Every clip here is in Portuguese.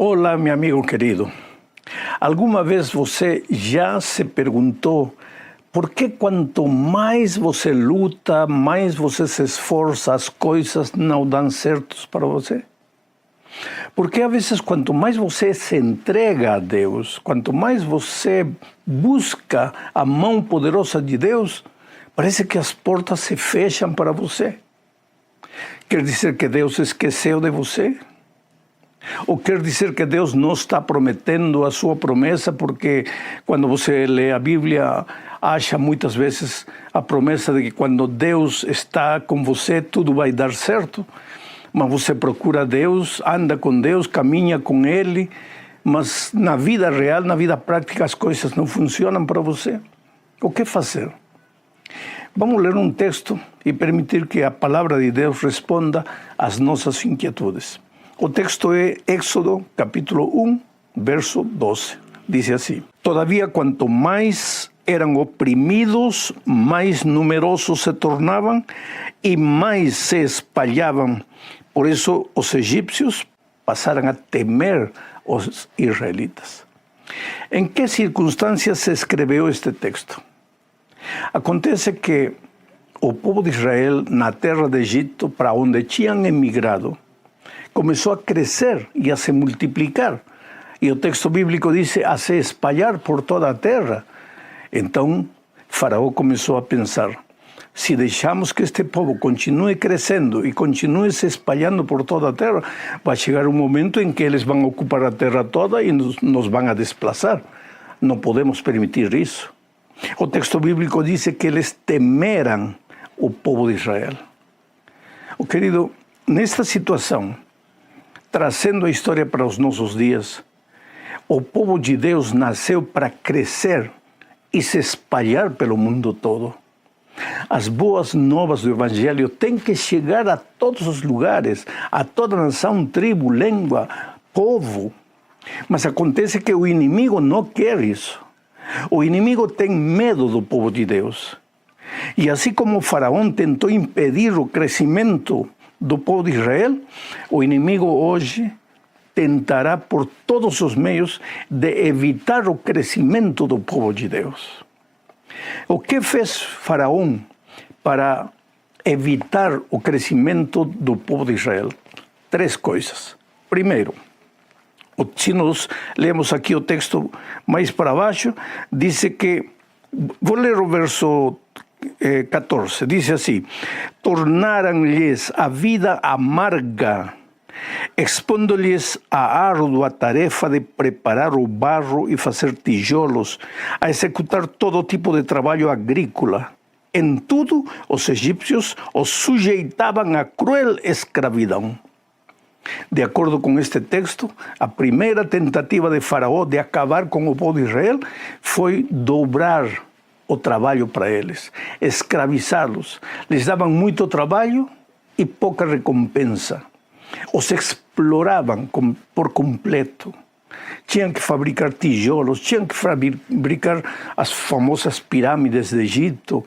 Olá, meu amigo querido. Alguma vez você já se perguntou por que quanto mais você luta, mais você se esforça, as coisas não dão certos para você? Porque às vezes quanto mais você se entrega a Deus, quanto mais você busca a mão poderosa de Deus, parece que as portas se fecham para você. Quer dizer que Deus esqueceu de você? Ou quer dizer que Deus não está prometendo a sua promessa, porque quando você lê a Bíblia, acha muitas vezes a promessa de que quando Deus está com você, tudo vai dar certo. Mas você procura Deus, anda com Deus, caminha com Ele, mas na vida real, na vida prática, as coisas não funcionam para você. O que fazer? Vamos ler um texto e permitir que a palavra de Deus responda às nossas inquietudes. O texto é Éxodo, capítulo 1, verso 12. Diz assim: Todavia, quanto mais eram oprimidos, mais numerosos se tornavam e mais se espalhavam. Por isso, os egípcios passaram a temer os israelitas. Em que circunstâncias se escreveu este texto? Acontece que o povo de Israel, na terra de Egito, para onde tinham emigrado, começou a crescer e a se multiplicar. E o texto bíblico diz a se espalhar por toda a terra. Então, Faraó começou a pensar: se deixamos que este povo continue crescendo e continue se espalhando por toda a terra, vai chegar um momento em que eles vão ocupar a terra toda e nos vão a desplaçar. Não podemos permitir isso. O texto bíblico diz que eles temeram o povo de Israel. Oh, querido, nesta situação, trazendo a história para os nossos dias, o povo de Deus nasceu para crescer e se espalhar pelo mundo todo. As boas novas do Evangelho têm que chegar a todos os lugares, a toda nação, tribo, língua, povo. Mas acontece que o inimigo não quer isso. O inimigo tem medo do povo de Deus. E assim como o Faraó tentou impedir o crescimento do povo de Israel, o inimigo hoje tentará por todos os meios de evitar o crescimento do povo de Deus. O que fez Faraó para evitar o crescimento do povo de Israel? 3 coisas. Primeiro, se nós lemos aqui o texto mais para baixo, diz que, vou ler o verso 14, diz assim: tornaram-lhes a vida amarga, expondo-lhes a árdua tarefa de preparar o barro e fazer tijolos, a executar todo tipo de trabalho agrícola. Em tudo, os egípcios os sujeitavam a cruel escravidão. De acordo com este texto, a primeira tentativa de Faraó de acabar com o povo de Israel foi dobrar o trabalho para eles, escravizá-los. Lhes davam muito trabalho e pouca recompensa. Os exploravam por completo. Tinham que fabricar tijolos, tinham que fabricar as famosas pirâmides de Egito,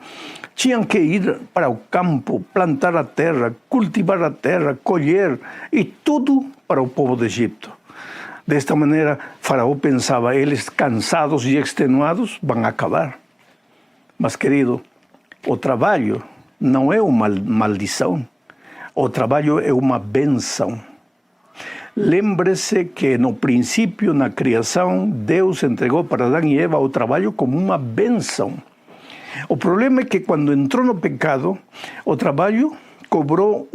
tinham que ir para o campo, plantar a terra, cultivar a terra, colher, e tudo para o povo de Egito. Desta maneira, Faraó pensava: eles cansados e extenuados vão acabar. Mas, querido, o trabalho não é uma maldição. O trabalho é uma bênção. Lembre-se que no princípio, na criação, Deus entregou para Adão e Eva o trabalho como uma bênção. O problema é que quando entrou no pecado, o trabalho cobrou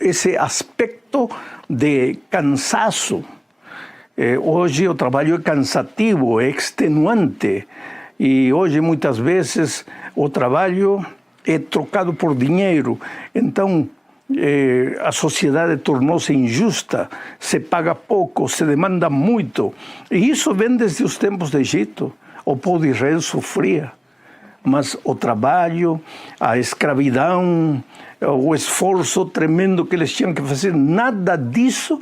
esse aspecto de cansaço. Hoje o trabalho é cansativo, é extenuante. E hoje, muitas vezes, o trabalho é trocado por dinheiro. Então, a sociedade tornou-se injusta, se paga pouco, se demanda muito. E isso vem desde os tempos do Egito. O povo de Israel sofria. Mas o trabalho, a escravidão, o esforço tremendo que eles tinham que fazer, nada disso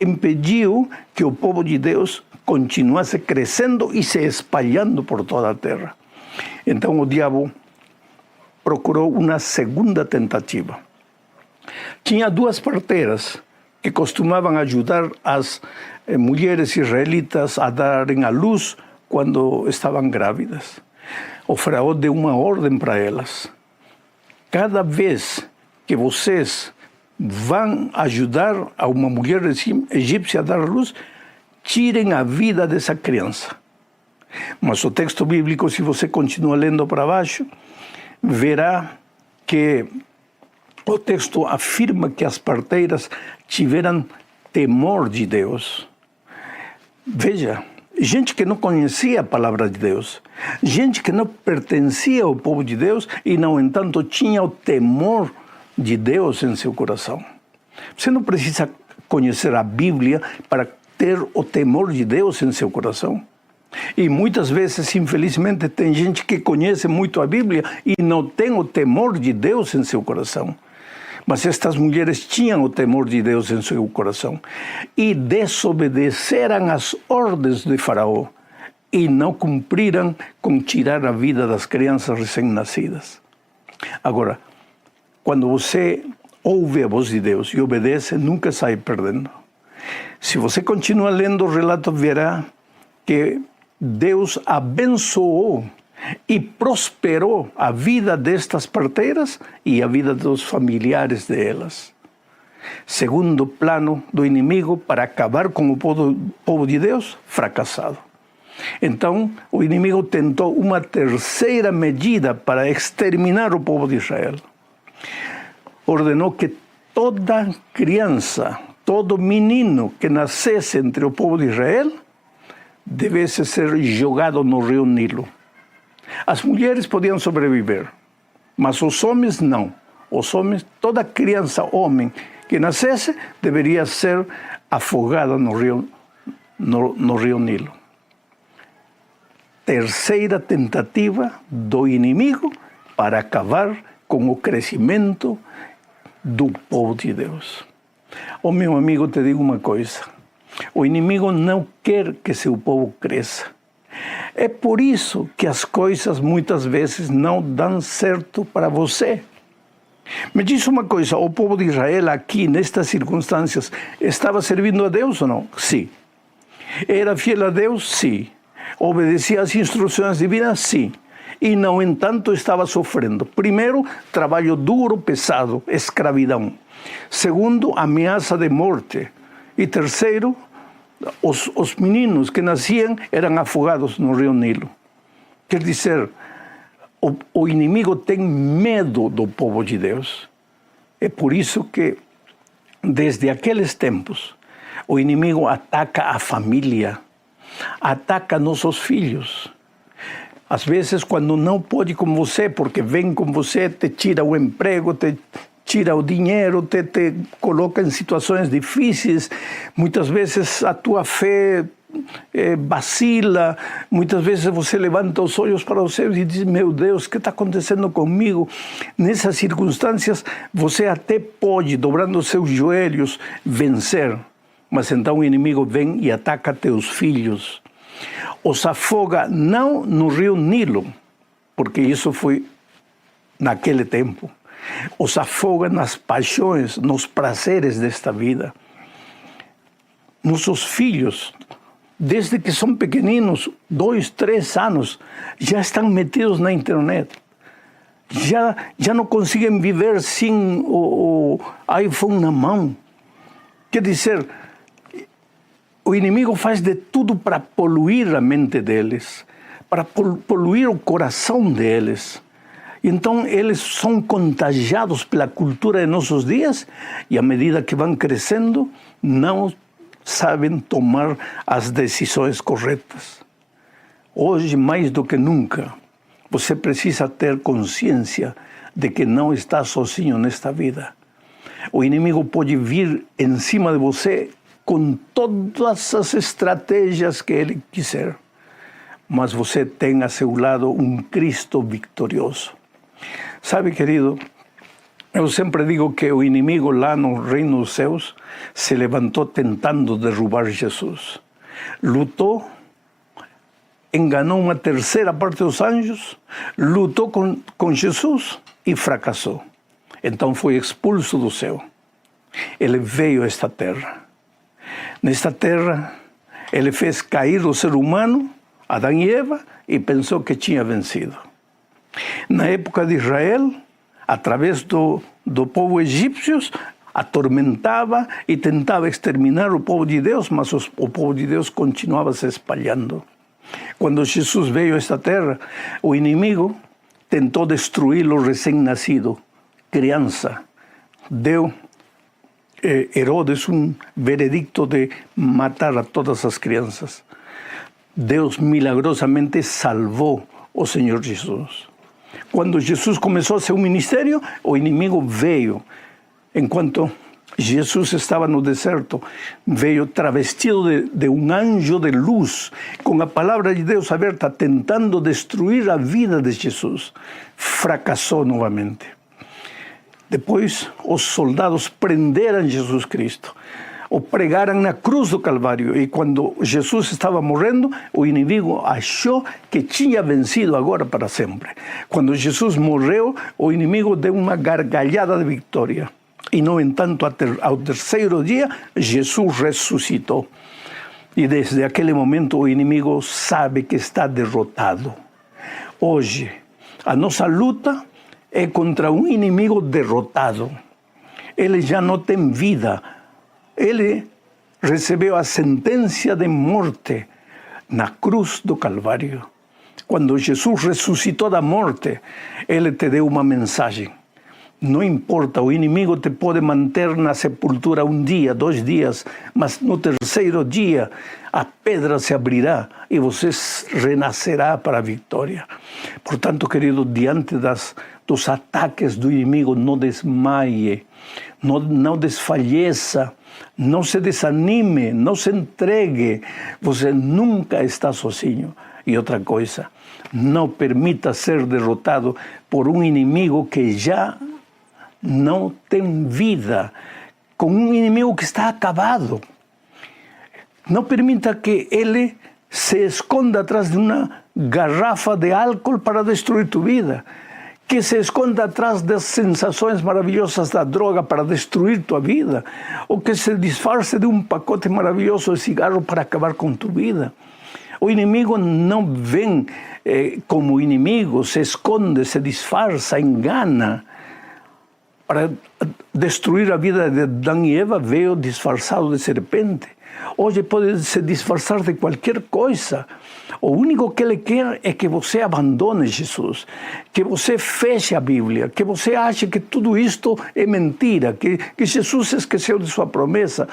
impediu que o povo de Deus continuasse crescendo e se espalhando por toda a terra. Então o diabo procurou uma segunda tentativa. Tinha 2 parteiras que costumavam ajudar as mulheres israelitas a darem à luz quando estavam grávidas. O faraó deu uma ordem para elas: cada vez que vocês vão ajudar a uma mulher egípcia a dar à luz, tirem a vida dessa criança. Mas o texto bíblico, se você continua lendo para baixo, verá que o texto afirma que as parteiras tiveram temor de Deus. Veja, gente que não conhecia a palavra de Deus, gente que não pertencia ao povo de Deus e, no entanto, tinha o temor de Deus em seu coração. Você não precisa conhecer a Bíblia para ter o temor de Deus em seu coração. E muitas vezes, infelizmente, tem gente que conhece muito a Bíblia e não tem o temor de Deus em seu coração. Mas estas mulheres tinham o temor de Deus em seu coração e desobedeceram às ordens de Faraó e não cumpriram com tirar a vida das crianças recém-nascidas. Agora, quando você ouve a voz de Deus e obedece, nunca sai perdendo. Se você continua lendo o relato, verá que Deus abençoou e prosperou a vida destas parteiras e a vida dos familiares delas. Segundo plano do inimigo para acabar com o povo de Deus, fracassado. Então, o inimigo tentou uma terceira medida para exterminar o povo de Israel. Ordenou que toda criança, todo menino que nascesse entre o povo de Israel devesse ser jogado no rio Nilo. As mulheres podiam sobreviver, mas os homens não. Os homens, toda criança, homem que nascesse, deveria ser afogada no rio Nilo. Terceira tentativa do inimigo para acabar com o crescimento do povo de Deus. Oh, meu amigo, te digo uma coisa. O inimigo não quer que seu povo cresça. É por isso que as coisas muitas vezes não dão certo para você. Me diz uma coisa, o povo de Israel aqui, nestas circunstâncias, estava servindo a Deus ou não? Sim. Era fiel a Deus? Sim. Obedecia às instruções divinas? Sim. E, no entanto, estava sofrendo. Primeiro, trabalho duro, pesado, escravidão. Segundo, ameaça de morte. E terceiro, os meninos que nasciam eram afogados no rio Nilo. Quer dizer, o inimigo tem medo do povo de Deus. É por isso que, desde aqueles tempos, o inimigo ataca a família, ataca nossos filhos. Às vezes, quando não pode com você, porque vem com você, te tira o emprego, te tira o dinheiro, te coloca em situações difíceis. Muitas vezes a tua fé vacila. Muitas vezes você levanta os olhos para os céus e diz: meu Deus, o que está acontecendo comigo? Nessas circunstâncias, você até pode, dobrando os seus joelhos, vencer. Mas então o inimigo vem e ataca teus filhos. Os afoga não no rio Nilo, porque isso foi naquele tempo. Os afoga nas paixões, nos prazeres desta vida. Nossos filhos, desde que são pequeninos, 2, 3 anos, já estão metidos na internet. Já não conseguem viver sem o iPhone na mão. Quer dizer, o inimigo faz de tudo para poluir a mente deles, para poluir o coração deles. Então, eles são contagiados pela cultura de nossos dias e, à medida que vão crescendo, não sabem tomar as decisões corretas. Hoje, mais do que nunca, você precisa ter consciência de que não está sozinho nesta vida. O inimigo pode vir em cima de você com todas as estratégias que ele quiser, mas você tem a seu lado um Cristo vitorioso. Sabe, querido, eu sempre digo que o inimigo lá no reino dos céus se levantou tentando derrubar Jesus. Lutou, enganou uma terceira parte dos anjos, lutou com Jesus e fracassou. Então foi expulso do céu. ele veio a esta terra. Nesta terra, ele fez cair o ser humano, Adão e Eva, e pensou que tinha vencido. Na época de Israel, através do povo egípcio, atormentava e tentava exterminar o povo de Deus, mas o povo de Deus continuava se espalhando. Quando Jesus veio a esta terra, o inimigo tentou destruí-lo recém-nascido, criança. Deu Herodes um veredicto de matar a todas as crianças. Deus milagrosamente salvou o Senhor Jesus. Quando Jesus começou seu ministério, o inimigo veio. Enquanto Jesus estava no deserto, veio travestido de um anjo de luz, com a palavra de Deus aberta, tentando destruir a vida de Jesus. Fracassou novamente. Depois, os soldados prenderam Jesus Cristo, o pregaram na cruz do Calvário, e quando Jesus estava morrendo, o inimigo achou que tinha vencido agora para sempre. Quando Jesus morreu, o inimigo deu uma gargalhada de vitória. E, no entanto, ao terceiro dia, Jesus ressuscitou. E desde aquele momento o inimigo sabe que está derrotado. Hoje, a nossa luta é contra um inimigo derrotado. Ele já não tem vida. Ele recebeu a sentença de morte na cruz do Calvário. Quando Jesus ressuscitou da morte, ele te deu uma mensagem. Não importa, o inimigo te pode manter na sepultura um dia, 2 dias, mas no terceiro dia a pedra se abrirá e você renascerá para a vitória. Portanto, querido, diante dos ataques do inimigo, não desmaie, não desfaleça, não se desanime, não se entregue. Você nunca está sozinho. E outra coisa, não permita ser derrotado por um inimigo que já não tem vida, com um inimigo que está acabado. Não permita que ele se esconda atrás de uma garrafa de álcool para destruir tu vida, que se esconda atrás das sensações maravilhosas da droga para destruir tua vida, ou que se disfarce de um pacote maravilhoso de cigarro para acabar com tu vida. O inimigo não vem como inimigo, se esconde, se disfarça, engana. Para destruir a vida de Adão e Eva, veio disfarçado de serpente. Hoje pode se disfarçar de qualquer coisa. O único que ele quer é que você abandone Jesus, que você feche a Bíblia, que você ache que tudo isto é mentira, que Jesus esqueceu de sua promessa.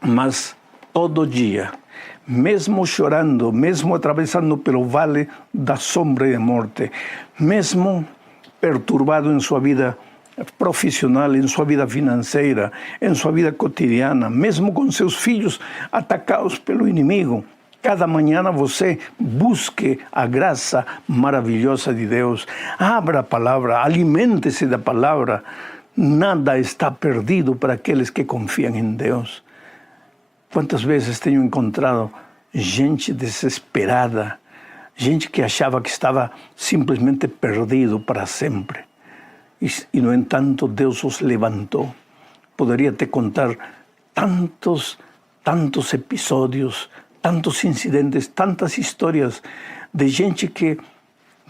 Mas todo dia, mesmo chorando, mesmo atravessando pelo vale da sombra e da morte, mesmo perturbado em sua vida profissional, em sua vida financeira, em sua vida cotidiana, mesmo com seus filhos atacados pelo inimigo, cada manhã você busque a graça maravilhosa de Deus. Abra a palavra, alimente-se da palavra. Nada está perdido para aqueles que confiam em Deus. Quantas vezes tenho encontrado gente desesperada, gente que achava que estava simplesmente perdido para sempre. E, no entanto, Deus os levantou. Poderia te contar tantos episódios, tantos incidentes, tantas histórias de gente que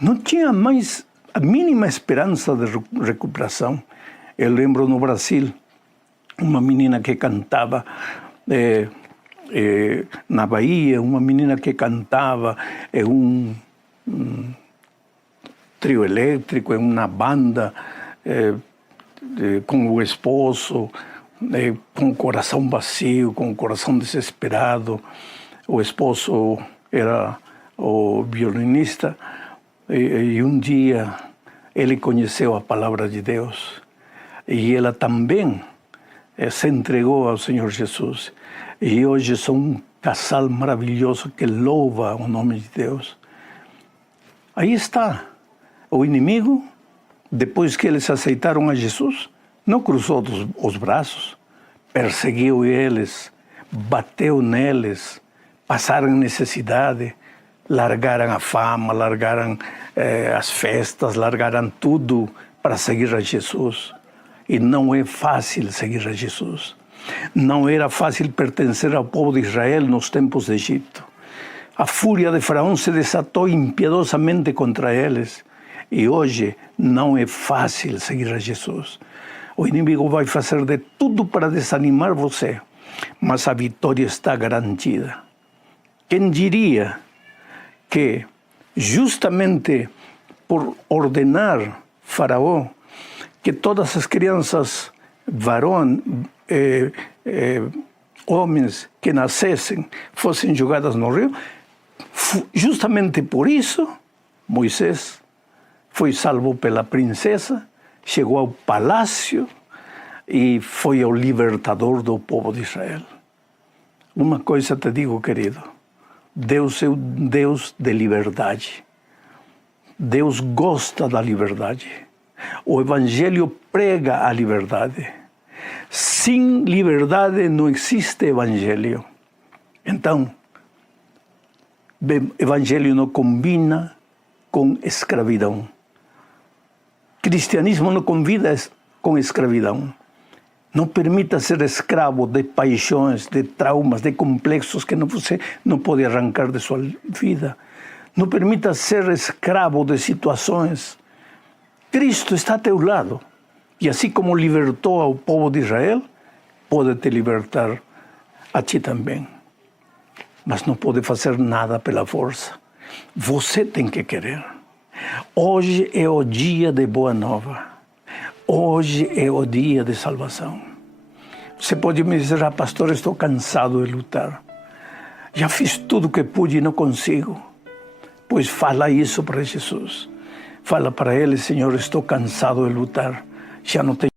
não tinha mais a mínima esperança de recuperação. Eu lembro no Brasil, uma menina que cantava na Bahia, uma menina que cantava em um trio elétrico, em uma banda, com o esposo, com o coração vazio, com o coração desesperado. O esposo era o violinista e um dia ele conheceu a palavra de Deus e ela também se entregou ao Senhor Jesus. E hoje são um casal maravilhoso que louva o nome de Deus. Aí está o inimigo. Depois que eles aceitaram a Jesus, não cruzou os braços, perseguiu eles, bateu neles, passaram necessidade, largaram a fama, largaram as festas, largaram tudo para seguir a Jesus. E não é fácil seguir a Jesus. Não era fácil pertencer ao povo de Israel nos tempos do Egito. A fúria de Faraó se desatou impiedosamente contra eles. E hoje não é fácil seguir a Jesus. O inimigo vai fazer de tudo para desanimar você, mas a vitória está garantida. Quem diria que justamente por ordenar Faraó que todas as crianças homens que nascessem fossem jogadas no rio, justamente por isso Moisés foi salvo pela princesa, chegou ao palácio e foi o libertador do povo de Israel. Uma coisa te digo, querido, Deus é um Deus de liberdade. Deus gosta da liberdade. O Evangelho prega a liberdade. Sem liberdade não existe Evangelho. Então, Evangelho não combina com escravidão. Cristianismo não convida com escravidão. Não permita ser escravo de paixões, de traumas, de complexos que você não pode arrancar de sua vida. Não permita ser escravo de situações. Cristo está a teu lado. E assim como libertou ao povo de Israel, pode te libertar a ti também. Mas não pode fazer nada pela força. Você tem que querer. Hoje é o dia de boa nova. Hoje é o dia de salvação. Você pode me dizer, pastor, estou cansado de lutar. Já fiz tudo o que pude e não consigo. Pois fala isso para Jesus. Fala para ele, Senhor, estou cansado de lutar. Já não tenho.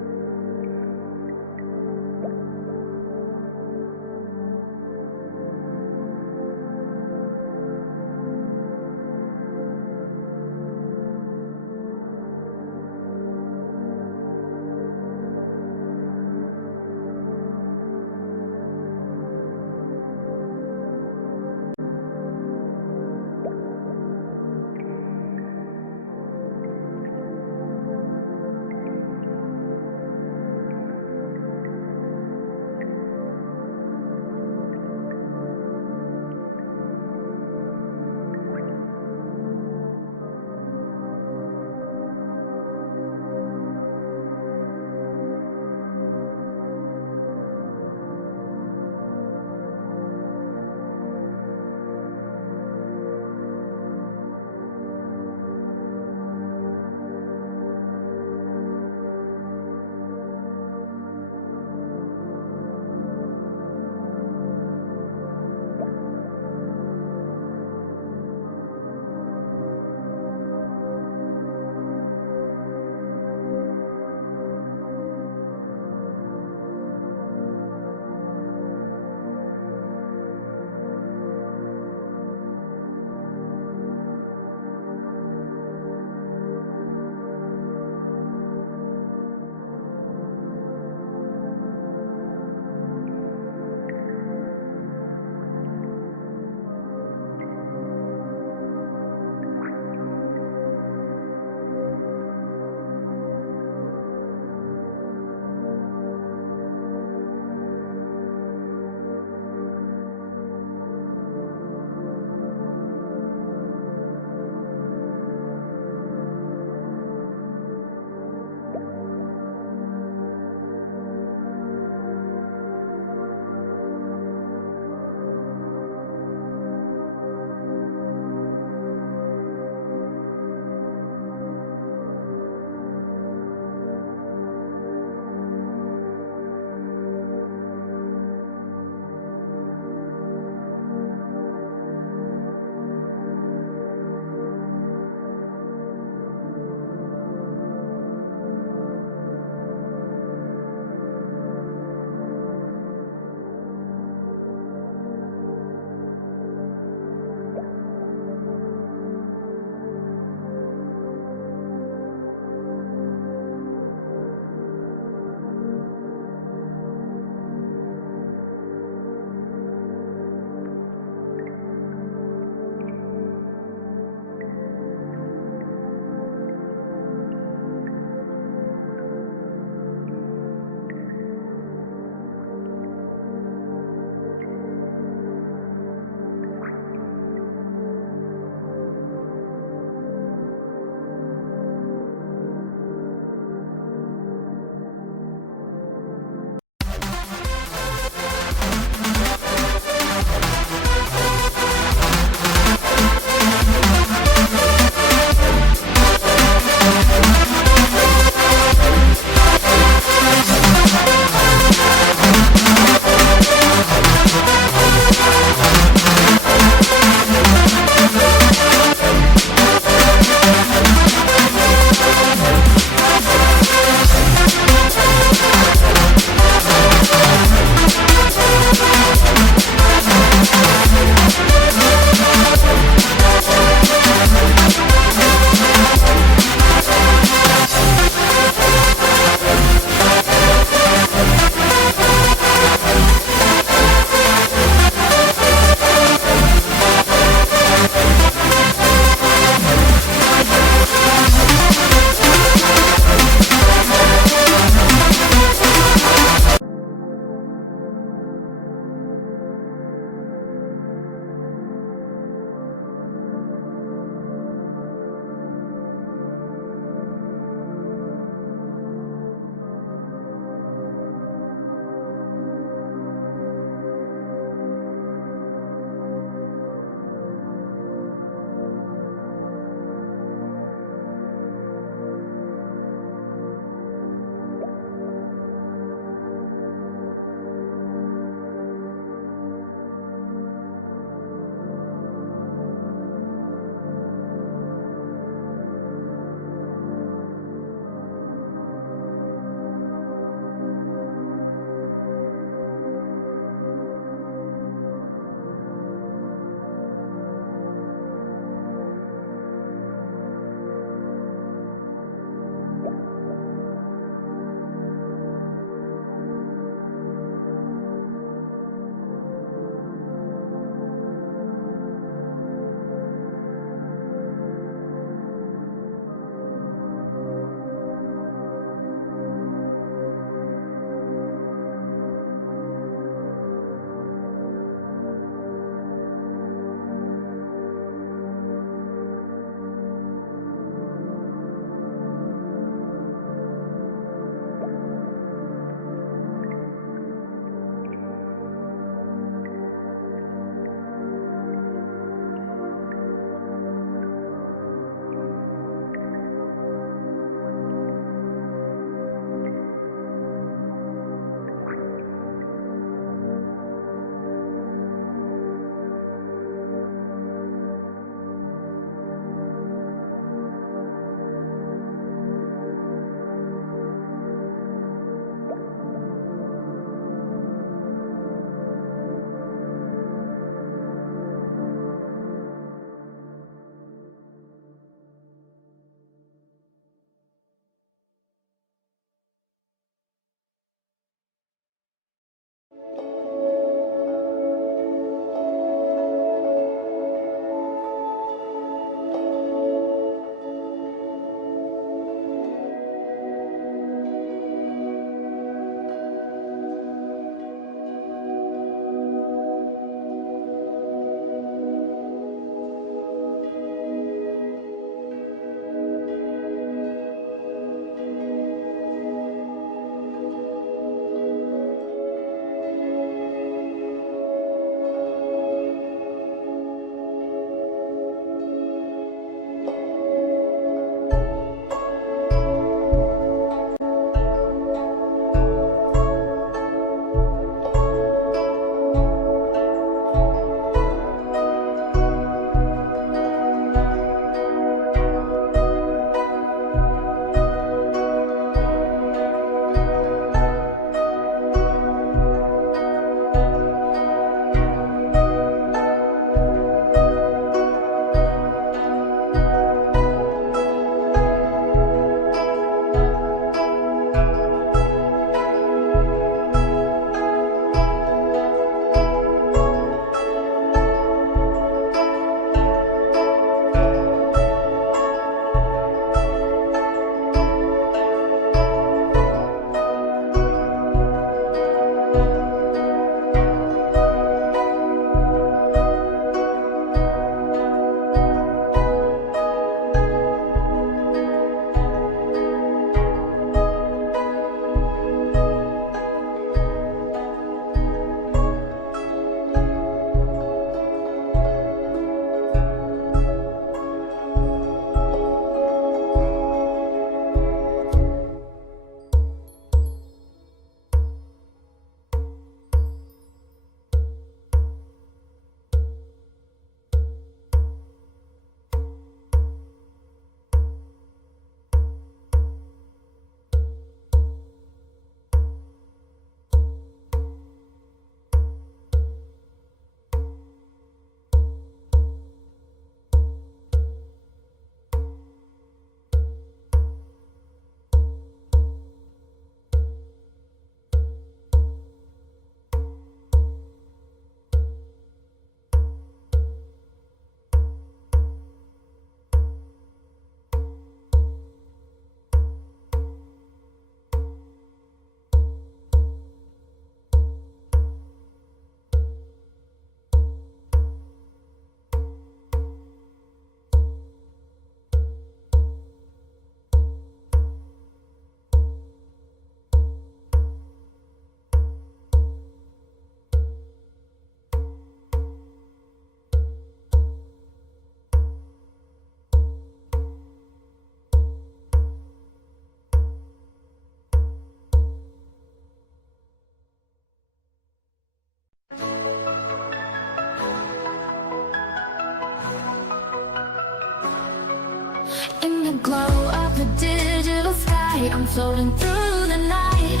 glow of the digital sky. I'm floating through the night,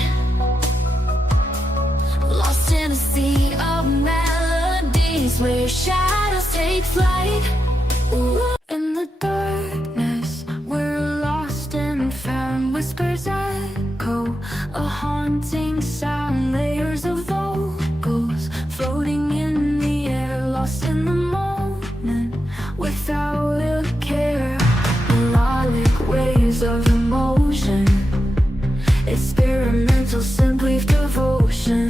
lost in a sea of melodies where shadows take flight. Ooh. In the darkness, we're lost and found. Whispers echo, a haunting sound. Layers of vocals floating in the air, lost in the moment without a care. Melodic waves of emotion, experimental simply devotion.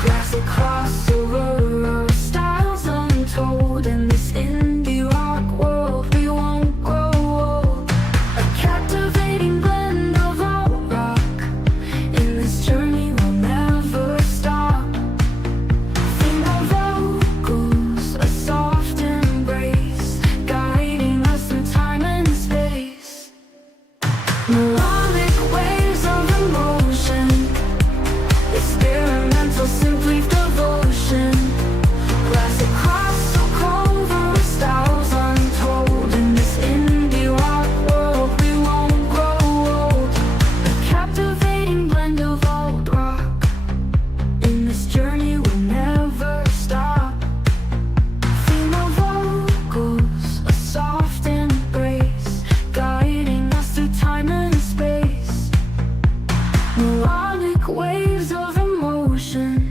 Classic crossover of styles untold. In this indie rock world we won't grow old. A captivating blend of alt rock, in this journey we'll never stop. Female vocals, a soft embrace, guiding us through time and space. Melodic waves of emotion, experimental simply devotion. Classic crossover styles untold. In this indie rock world we won't grow old. A captivating blend of alt rock, in this journey we'll never stop. Female vocals, a soft embrace, guiding us through time and space. Melodic waves of emotion,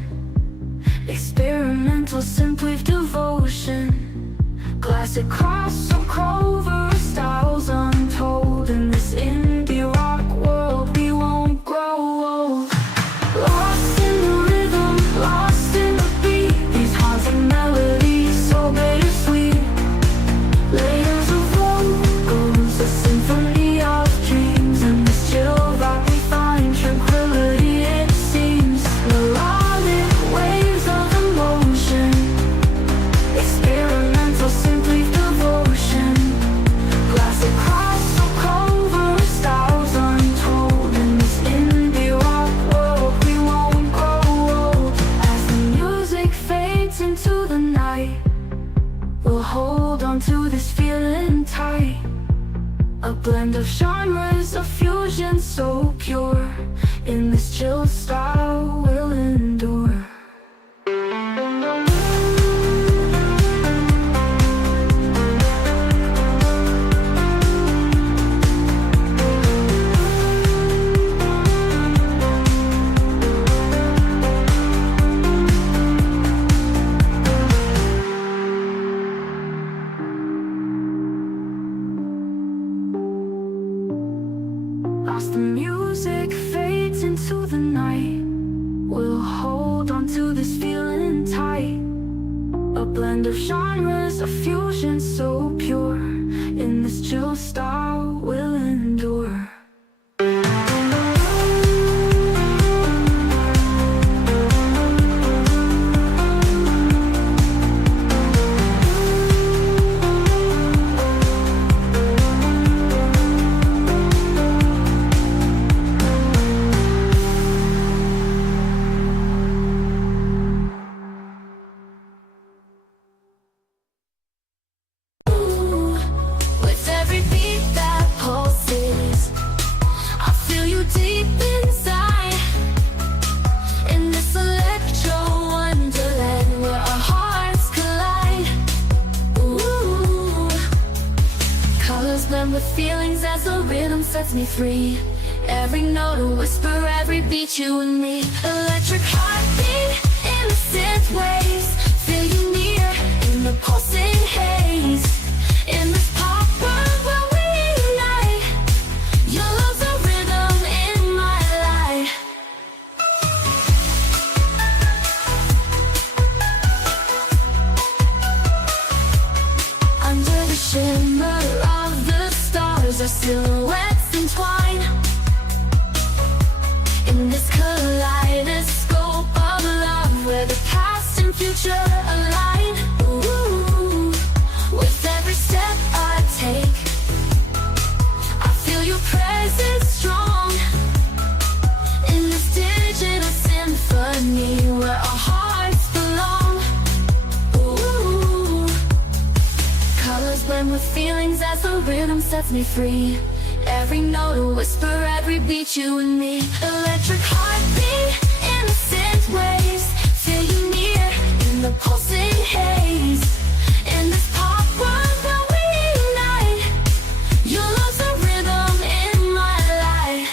experimental simply devotion. Classic crossover styles untold. In this indie rock world we won't grow old. Lost in the rhythm, lost in the beat, these haunting melodies so bittersweet. Layers of vocals, a symphony of dreams. In this chill vibe we find tranquility it seems. Melodic waves of emotion, experimental simply devotion. Classic crossover styles untold. In this indie rock world we won't grow old. As the music fades into the night, we'll hold on to this feeling tight. A blend of genres, a fusion so pure. In this chill style we'll endure. As the music fades into the night, we'll hold on to this feeling tight. A blend of genres, a fusion so pure. In this chill style we'll endure. With every beat that pulses, I feel you deep inside. In this electro wonderland where our hearts collide. Ooh, colors blend with feelings as the rhythm sets me free. Every note a whisper, every beat you and me. Electric heartbeat, innocent waves, feel you near in the pulsing haze. In this pop world where we unite, your love's a rhythm in my life. Under the shimmer of the stars, our silhouettes entwine. In this kaleidoscope of love, where the past and future align. Ooh, with every step I take, I feel your presence strong. In this digital symphony where our hearts belong. Ooh, colors blend with feelings as the rhythm sets me free. Every note a whisper, every beat you and me. Electric heartbeat, innocent waves. Feel you near in the pulsing haze. In this pop world where we unite, your love's a rhythm in my life.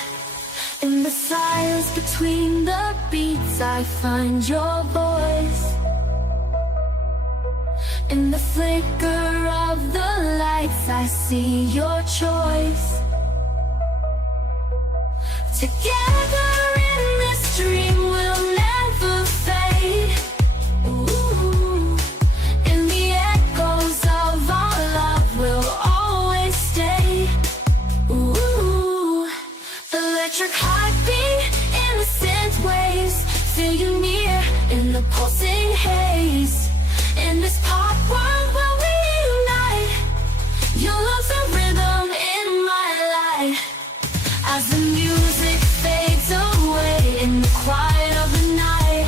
In the silence between the beats, I find your voice. In the flicker of the lights, I see your choice. Together in this dream we'll never fade. Ooh. In the echoes of our love we'll always stay. Ooh. Electric heartbeat, innocent waves. Feel you near in the pulsing haze. In this pop world where we unite, your love's a rhythm in my life. As the music fades away in the quiet of the night,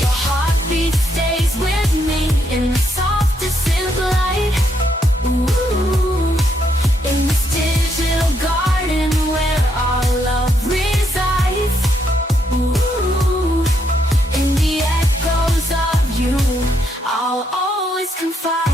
your heartbeat stays with me in the softest synth light. Ooh, in this digital garden where our love resides. Ooh, in the echoes of you, I'll always confide.